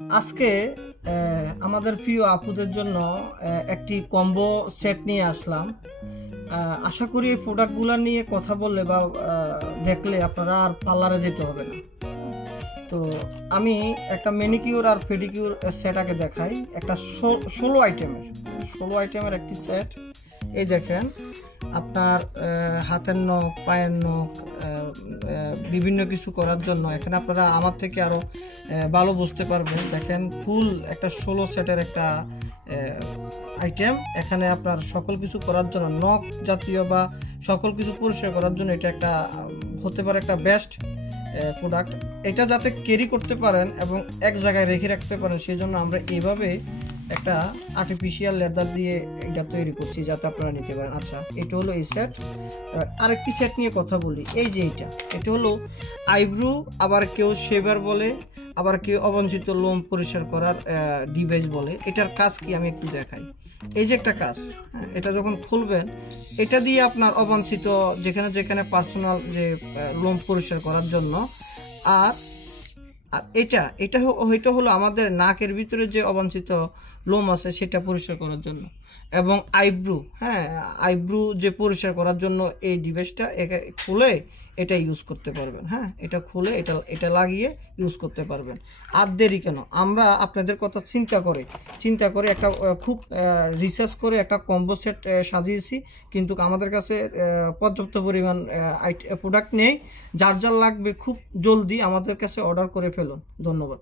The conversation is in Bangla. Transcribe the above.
আজকে আমাদের প্রিয় আপুদের জন্য একটি কম্বো সেট নিয়ে আসলাম। আশা করি এই প্রোডাক্টগুলো নিয়ে কথা বললে বা দেখলে আপনারা আর পার্লারে যেতে হবে না। তো আমি একটা ম্যানিকিউর আর পেডিকিউর সেট আগে দেখাই। একটা 16 আইটেমের একটি সেট। এই দেখেন, আপনার হাতের নখ, পায়ের নখ, বিভিন্ন কিছু করার জন্য এখানে আপনারা আমার থেকে আরও ভালো বুঝতে পারবেন। দেখেন, ফুল একটা 16 সেটের একটা আইটেম। এখানে আপনার সকল কিছু করার জন্য, নখ জাতীয় বা সকল কিছু পরিষ্কার করার জন্য এটা একটা হতে পারে একটা বেস্ট প্রোডাক্ট। এটা যাতে ক্যারি করতে পারেন এবং এক জায়গায় রেখে রাখতে পারেন, সেই জন্য আমরা এইভাবে একটা আর্টিফিশিয়াল লেদার দিয়ে এটা তৈরি করছি যাতে আপনারা নিতে পারেন। আচ্ছা, এটা হলো এই সেট। আরেকটি সেট নিয়ে কথা বলি। এই যে এটা হলো আইব্রু, আবার কেউ শেভার বলে, আবার কেউ অবাঞ্ছিত লোম পরিষ্কার করার ডিভাইস বলে। এটার কাজ কি আমি একটু দেখাই। এই যে একটা কাজ, এটা যখন খুলবেন, এটা দিয়ে আপনার অবাঞ্ছিত যেখানে যেখানে পার্সোনাল যে লোম পরিষ্কার করার জন্য। আর আর এটা হলো আমাদের নাকের ভিতরে যে অবাঞ্ছিত লোম আছে সেটা পরিষ্কার করার জন্য। এবং আইব্রু যে পরিষ্কার করার জন্য এই ডিভাইসটা খুলে এটা ইউজ করতে পারবেন। এটা খুলে এটা লাগিয়ে ইউজ করতে পারবেন। আর দেরি কেন, আমরা আপনাদের কথা চিন্তা করে একটা খুব রিসার্চ করে একটা কম্বো সেট সাজিয়েছি। কিন্তু আমাদের কাছে পর্যাপ্ত পরিমাণ প্রোডাক্ট নেই। যার লাগবে খুব জলদি আমাদের কাছে অর্ডার করে ফেলুন। ধন্যবাদ।